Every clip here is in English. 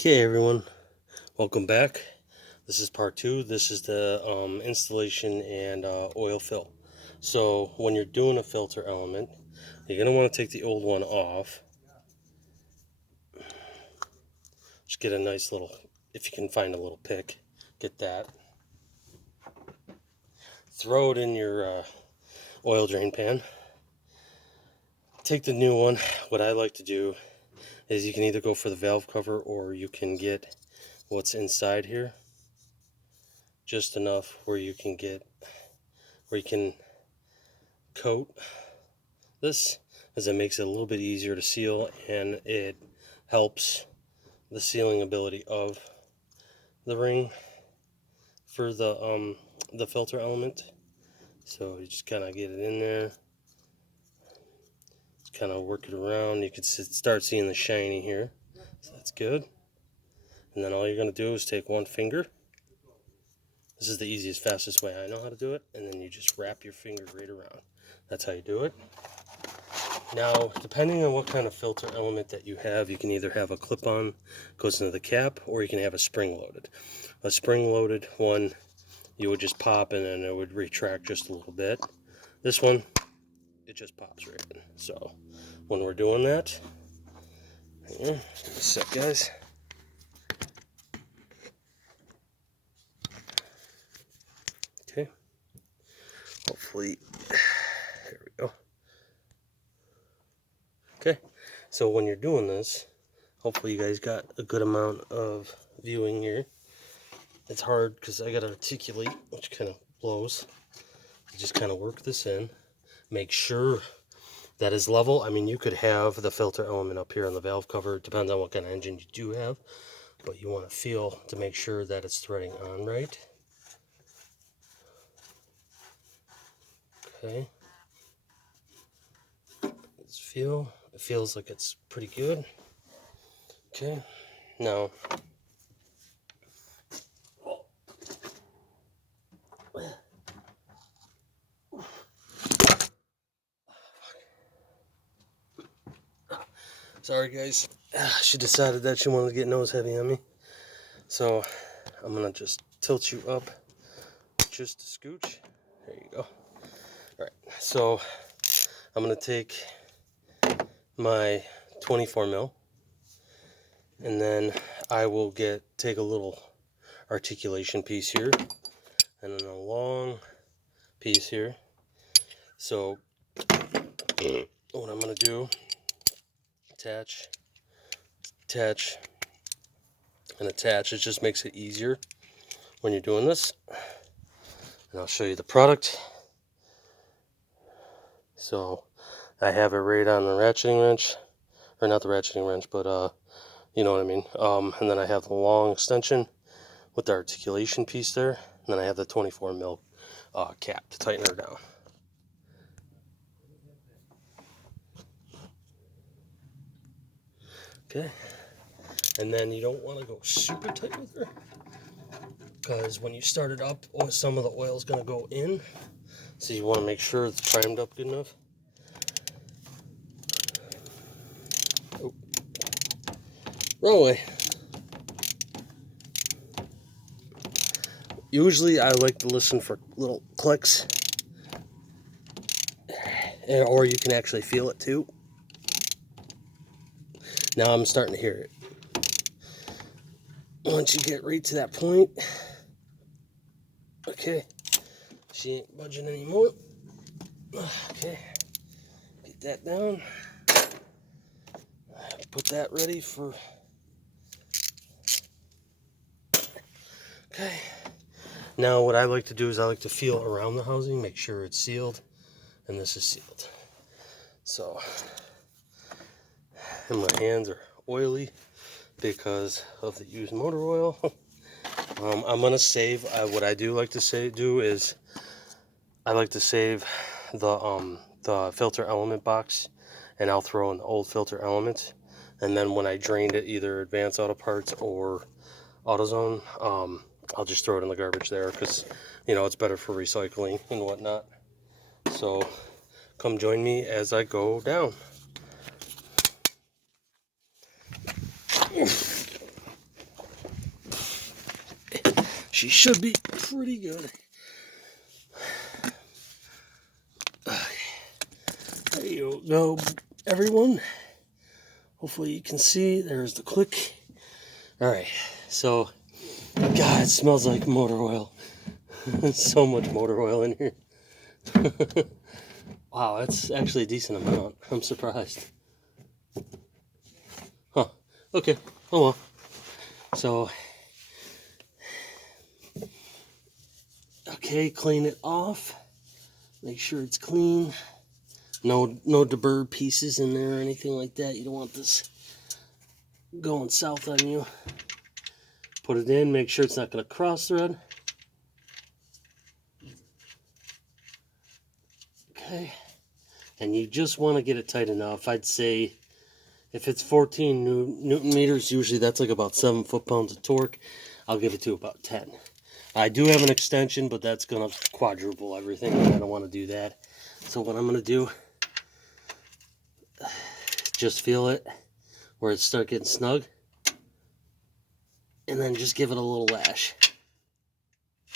Okay, everyone, welcome back. This is part two. This is the installation and oil fill. So when you're doing a filter element, you're going to want to take the old one off. Just get a nice little, if you can find a little pick, get that. Throw it in your oil drain pan. Take the new one. What I like to do is you can either go for the valve cover or you can get what's inside here. Just enough where you can coat this, as it makes it a little bit easier to seal and it helps the sealing ability of the ring for the filter element. So you just kind of get it in there, just kind of work it around. You can start seeing the shiny here, so that's good. And then all you're going to do is take one finger. This is the easiest, fastest way I know how to do it, and then you just wrap your finger right around. That's how you do it. Now, depending on what kind of filter element that you have, you can either have a clip-on, goes into the cap, or you can have a spring-loaded. A spring-loaded one, you would just pop and then it would retract just a little bit. This one, it just pops right in. So, when we're doing that, give me a sec, guys. Okay. Hopefully, there we go. Okay, so when you're doing this, hopefully you guys got a good amount of viewing here. It's hard because I gotta articulate, which kind of blows. Just kind of work this in. Make sure that is level. I mean, you could have the filter element up here on the valve cover. It depends on what kind of engine you do have. But you want to feel to make sure that it's threading on right. Okay. Let's feel. It feels like it's pretty good. Okay. Now, sorry guys. She decided that she wanted to get nose heavy on me. So I'm going to just tilt you up just a scooch. There you go. Alright, so I'm going to take my 24 mil, and then I will take a little articulation piece here and then a long piece here. So what I'm going to do, attach and attach. It just makes it easier when you're doing this. And I'll show you the product. So I have it right on the ratcheting wrench, or not the ratcheting wrench, but you know what I mean. And then I have the long extension with the articulation piece there, and then I have the 24 mil cap to tighten her down. Okay, and then you don't want to go super tight with her, because when you start it up, some of the oil is going to go in, so you want to make sure it's primed up good enough. Oh. Wrong way. Usually I like to listen for little clicks, or you can actually feel it too. Now I'm starting to hear it. Once you get right to that point, okay, she ain't budging anymore. Okay, get that down. Put that ready for, okay. Now what I like to do is I like to feel around the housing, make sure it's sealed, and this is sealed. So, and my hands are oily because of the used motor oil. I'm gonna save. What I do like to do is I like to save the filter element box, and I'll throw in the old filter element, and then when I drained it, either Advanced Auto Parts or AutoZone, I'll just throw it in the garbage there, because you know it's better for recycling and whatnot. So come join me as I go down. she should be pretty good. There you go, everyone. Hopefully you can see. There's the click. All right, so God, it smells like motor oil. So much motor oil in here. Wow, that's actually a decent amount. I'm surprised. Huh. Okay. Oh well. So, okay, clean it off. Make sure it's clean. No deburr pieces in there or anything like that. You don't want this going south on you. Put it in. Make sure it's not going to cross thread. Okay. And you just want to get it tight enough. I'd say if it's 14 Newton meters, usually that's like about 7 foot-pounds of torque. I'll give it to about 10. I do have an extension, but that's going to quadruple everything, and I don't want to do that. So what I'm going to do, just feel it where it starts getting snug, and then just give it a little lash.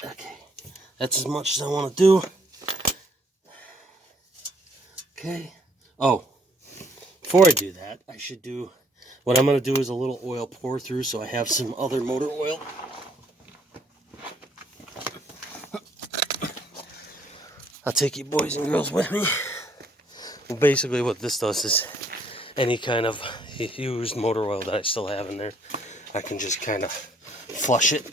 Okay, that's as much as I want to do. Okay. Oh, before I do that, I should do, what I'm going to do is a little oil pour through so I have some other motor oil. I'll take you boys and girls with me. Well, basically what this does is any kind of used motor oil that I still have in there, I can just kind of flush it.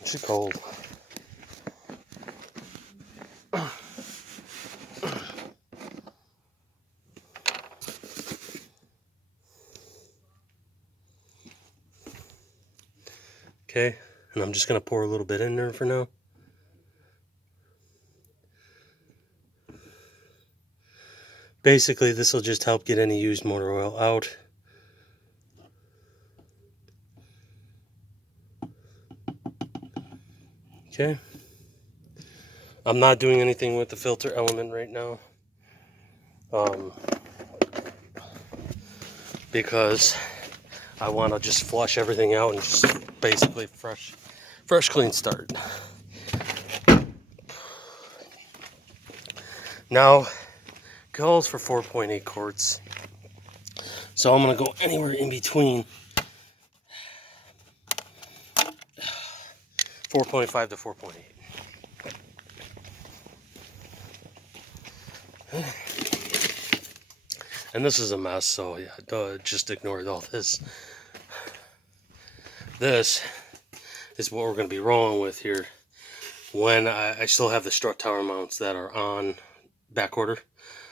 It's cold. Okay, and I'm just going to pour a little bit in there for now. Basically, this will just help get any used motor oil out. Okay. I'm not doing anything with the filter element right now. Because I want to just flush everything out and just basically fresh clean start. Now, calls for 4.8 quarts. So I'm going to go anywhere in between 4.5 to 4.8. And this is a mess, so yeah, just ignore all this. This is what we're going to be rolling with here. When I still have the strut tower mounts that are on back order,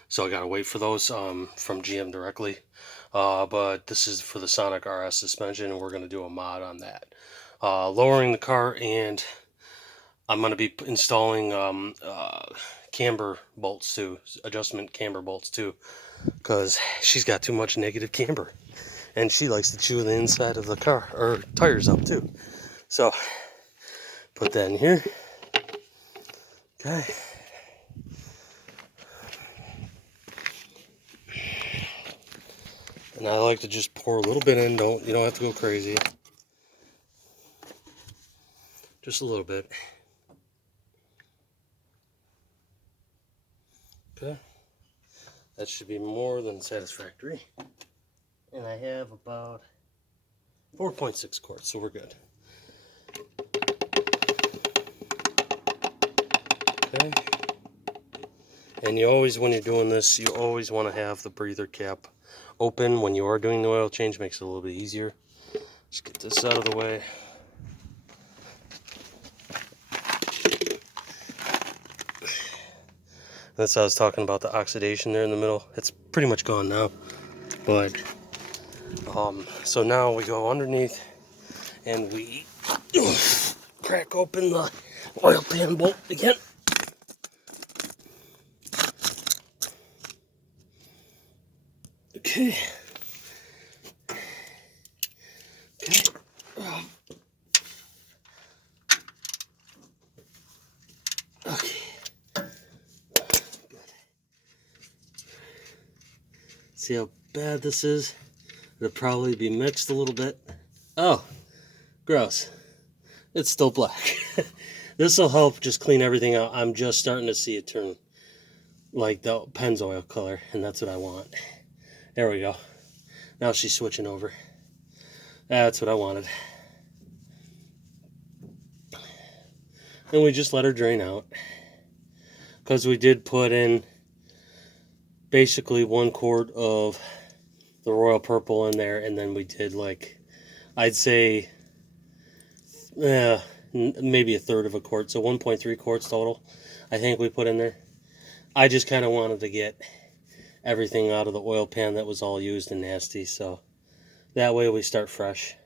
so I gotta wait for those from GM directly. But this is for the Sonic RS suspension, and we're gonna do a mod on that, lowering the car, and I'm gonna be installing camber bolts too, adjustment camber bolts too, because she's got too much negative camber, and she likes to chew the inside of the car or tires up too. So put that in here. Okay. And I like to just pour a little bit in. You don't have to go crazy. Just a little bit. Okay. That should be more than satisfactory. And I have about 4.6 quarts, so we're good. Okay. And you always, when you're doing this, you always want to have the breather cap open when you are doing the oil change. Makes it a little bit easier. Just get this out of the way. That's how I was talking about the oxidation there in the middle. It's pretty much gone now. But so now we go underneath and we crack open the oil pan bolt again. Okay. Okay. Okay. Good. See how bad this is? It'll probably be mixed a little bit. Oh, gross. It's still black. This will help just clean everything out. I'm just starting to see it turn like the Pennzoil color, and that's what I want. There we go. Now she's switching over. That's what I wanted. And we just let her drain out, because we did put in basically 1 quart of the Royal Purple in there, and then we did, like, I'd say maybe 1/3 of a quart, so 1.3 quarts total I think we put in there. I just kind of wanted to get everything out of the oil pan that was all used and nasty, so that way we start fresh.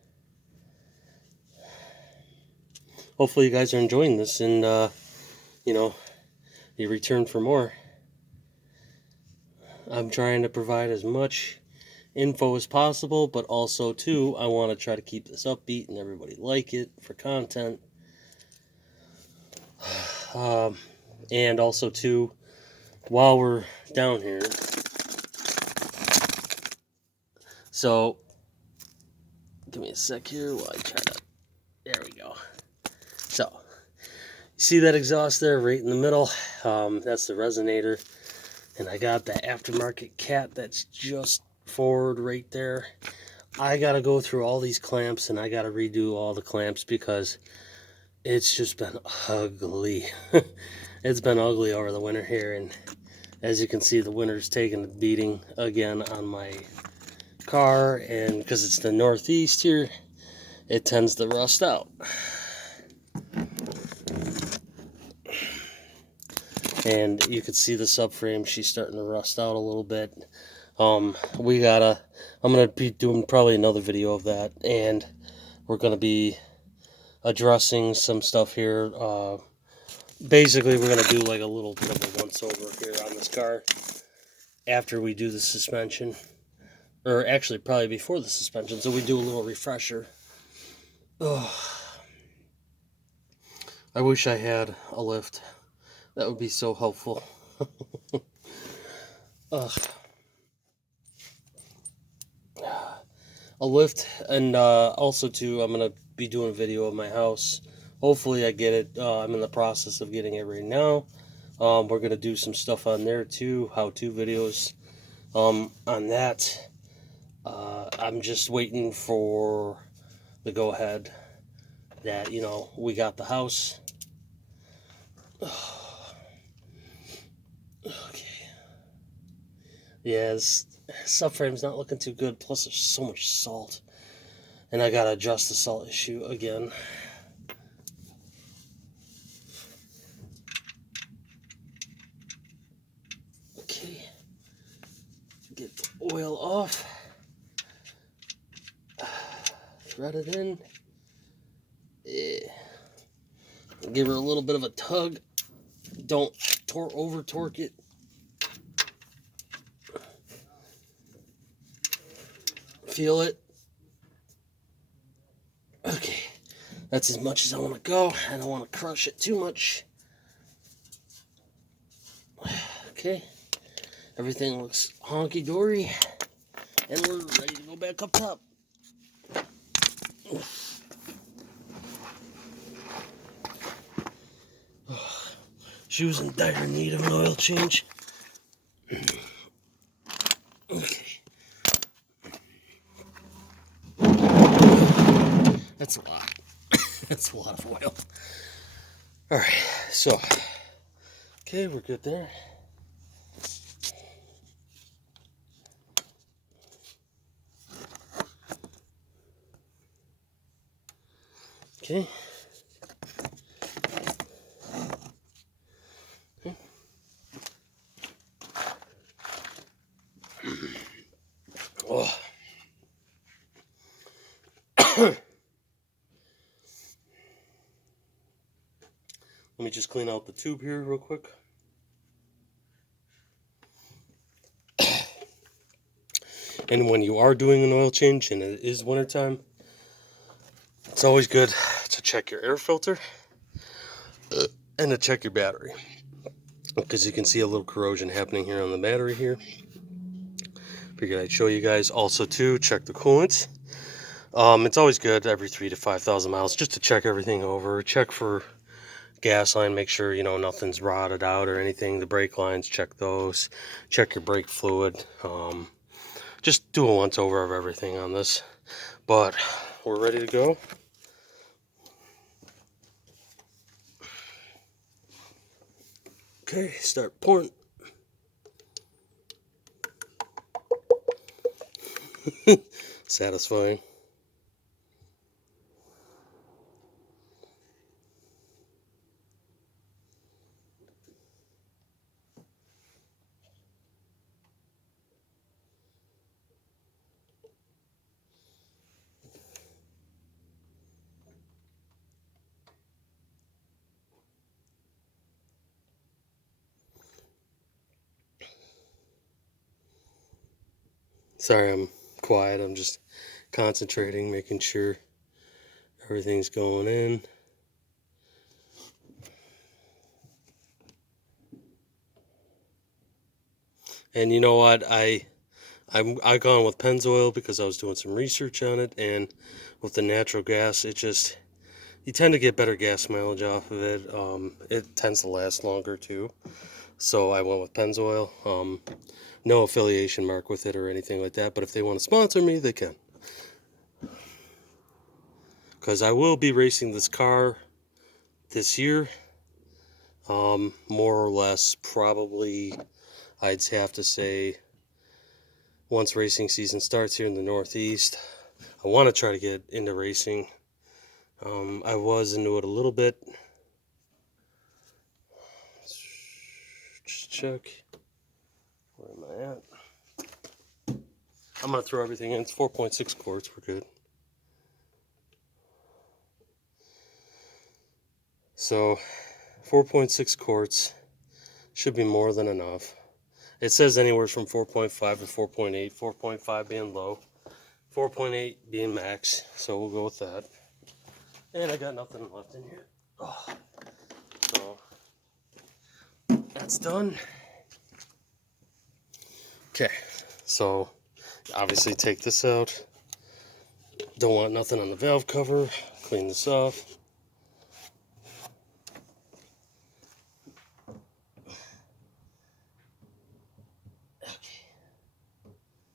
Hopefully you guys are enjoying this, and you know, you return for more. I'm trying to provide as much info as possible, but also too, I want to try to keep this upbeat and everybody like it for content. And also too, while we're down here, so give me a sec here while I try to, there we go. So you see that exhaust there right in the middle? That's the resonator, and I got the aftermarket cat that's just forward right there. I gotta go through all these clamps, and I gotta redo all the clamps because it's just been ugly. It's been ugly over the winter here, and as you can see, the winter's taking a beating again on my car, and because it's the northeast here, it tends to rust out. And you can see the subframe, she's starting to rust out a little bit. I'm gonna be doing probably another video of that, and we're gonna be addressing some stuff here. Basically, we're gonna do like a little bit of a once over here on this car after we do the suspension, or actually probably before the suspension, so we do a little refresher. Oh, I wish I had a lift. That would be so helpful. A lift, and also too, I'm gonna be doing a video of my house. Hopefully I get it. I'm in the process of getting it right now. We're gonna do some stuff on there too, how-to videos on that. I'm just waiting for the go-ahead that, you know, we got the house. Okay. Yeah, this subframe's not looking too good, plus there's so much salt. And I gotta adjust the salt issue again. Okay. Get the oil off. Thread it in. Yeah. Give her a little bit of a tug. Don't over torque it. Feel it. Okay, that's as much as I want to go. I don't want to crush it too much. Okay, everything looks honky-dory, and we're ready to go back up top. She was in dire need of an oil change. Okay. That's a lot. That's a lot of oil. Alright, so, okay, we're good there. Okay. Oh. Let me just clean out the tube here real quick. And when you are doing an oil change and it is wintertime, it's always good to check your air filter and to check your battery, because you can see a little corrosion happening here on the battery here. Figured I'd show you guys also too. Check the coolant. It's always good every 3,000 to 5,000 miles just to check everything over. Check for gas line, make sure nothing's rotted out or anything. The brake lines, check those. Check your brake fluid. Just do a once over of everything on this. But we're ready to go. Okay, start pouring. Satisfying. Sorry I'm quiet, I'm just concentrating, making sure everything's going in. And you know what, I gone with Pennzoil because I was doing some research on it, and with the natural gas, you tend to get better gas mileage off of it. It tends to last longer too. So I went with Pennzoil. No affiliation mark with it or anything like that, but if they want to sponsor me, they can. Because I will be racing this car this year. More or less, probably, I'd have to say, once racing season starts here in the Northeast. I want to try to get into racing. I was into it a little bit. Just check. Where am I at? I'm going to throw everything in. It's 4.6 quarts. We're good. So 4.6 quarts should be more than enough. It says anywhere from 4.5 to 4.8. 4.5 being low. 4.8 being max. So we'll go with that. And I got nothing left in here. Oh. So that's done. Okay. So obviously take this out. Don't want nothing on the valve cover. Clean this off.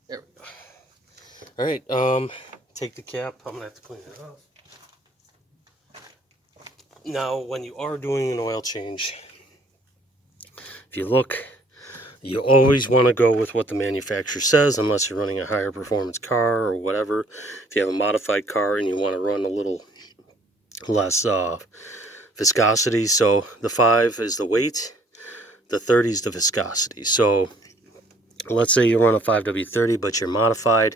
There we go. All right, take the cap. I'm gonna have to clean it off. Now, when you are doing an oil change, if you look, you always want to go with what the manufacturer says, unless you're running a higher performance car or whatever. If you have a modified car and you want to run a little less viscosity, so the 5 is the weight, the 30 is the viscosity. So let's say you run a 5W30, but you're modified.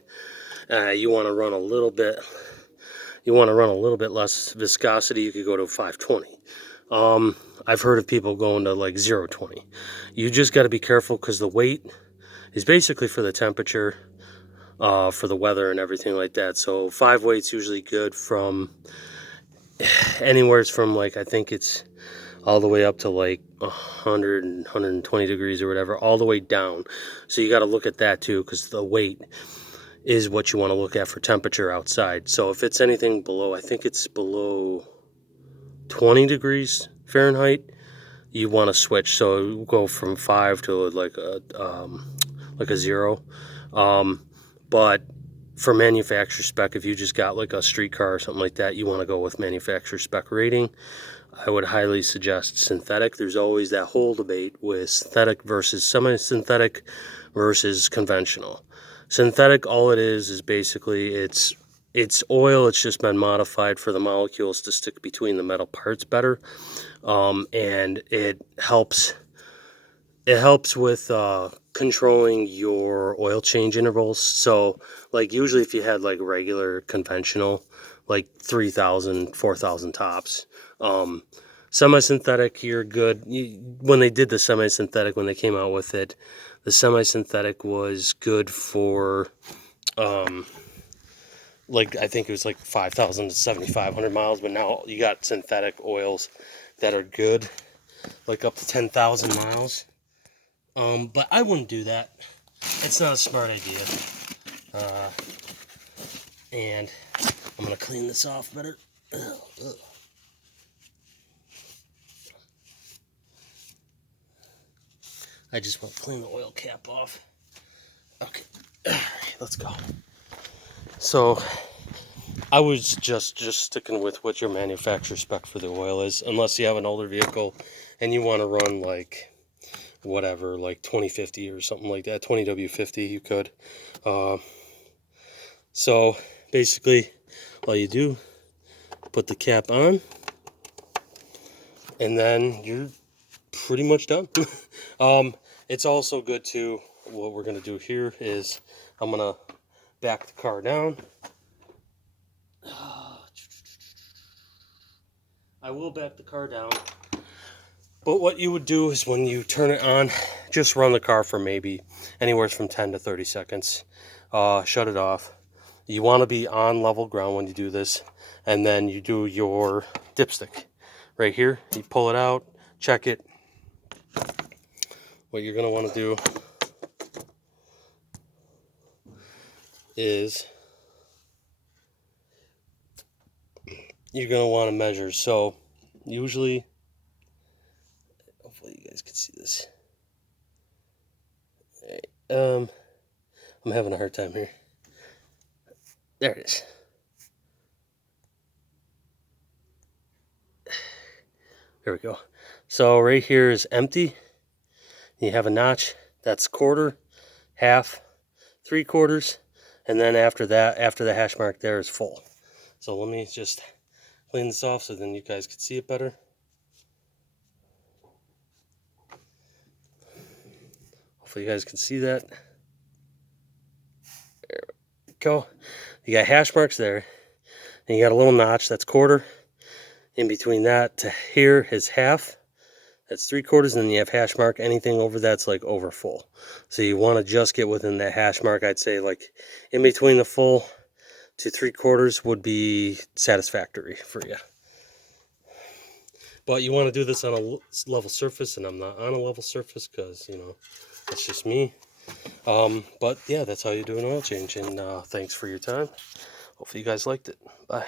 You want to run a little bit. You want to run a little bit less viscosity. You could go to 520. I've heard of people going to like 0.20. You just got to be careful because the weight is basically for the temperature, for the weather and everything like that. So 5 weight's usually good from anywhere from like, I think it's all the way up to like 100 and 120 degrees or whatever, all the way down. So you got to look at that too, because the weight is what you want to look at for temperature outside. So if it's anything below, I think it's below 20 degrees Fahrenheit, you want to switch. So go from 5 to like a 0. But for manufacturer spec, if you just got like a street car or something like that, you want to go with manufacturer spec rating. I would highly suggest synthetic. There's always that whole debate with synthetic versus semi-synthetic versus conventional. Synthetic, all it is basically it's oil. It's just been modified for the molecules to stick between the metal parts better, and it helps with controlling your oil change intervals. So like usually if you had like regular conventional, like 3,000, 4,000 tops, semi-synthetic, you're good. When they did the semi-synthetic, when they came out with it, the semi-synthetic was good for like I think it was like 5,000 to 7,500 miles, but now you got synthetic oils that are good like up to 10,000 miles. But I wouldn't do that. it's not a smart idea. And I'm gonna clean this off better. Ugh. I just want to clean the oil cap off. Okay, all right, let's go. So I was just sticking with what your manufacturer spec for the oil is, unless you have an older vehicle and you want to run like whatever, like 2050 or something like that, 20W50, you could. So basically, all you do, put the cap on, and then you're pretty much done. It's also good to, what we're going to do here is I'm going to back the car down. I will back the car down. But what you would do is when you turn it on, just run the car for maybe anywhere from 10 to 30 seconds. Shut it off. You want to be on level ground when you do this. And then you do your dipstick right here. You pull it out, check it. What you're going to want to do is you're going to want to measure. So usually, hopefully you guys can see this. I'm having a hard time here. There it is. There we go. So right here is empty. You have a notch. That's quarter, half, 3/4, and then after that, after the hash mark there is full. So let me just clean this off so then you guys can see it better. Hopefully you guys can see that. There we go. You got hash marks there. And you got a little notch, that's quarter. In between that to here is half. That's 3/4, and then you have hash mark. Anything over that's like over full. So you want to just get within that hash mark. I'd say like in between the full to 3/4 would be satisfactory for you. But you want to do this on a level surface, and I'm not on a level surface because, you know, that's just me. But yeah, that's how you do an oil change. And thanks for your time. Hopefully you guys liked it. Bye.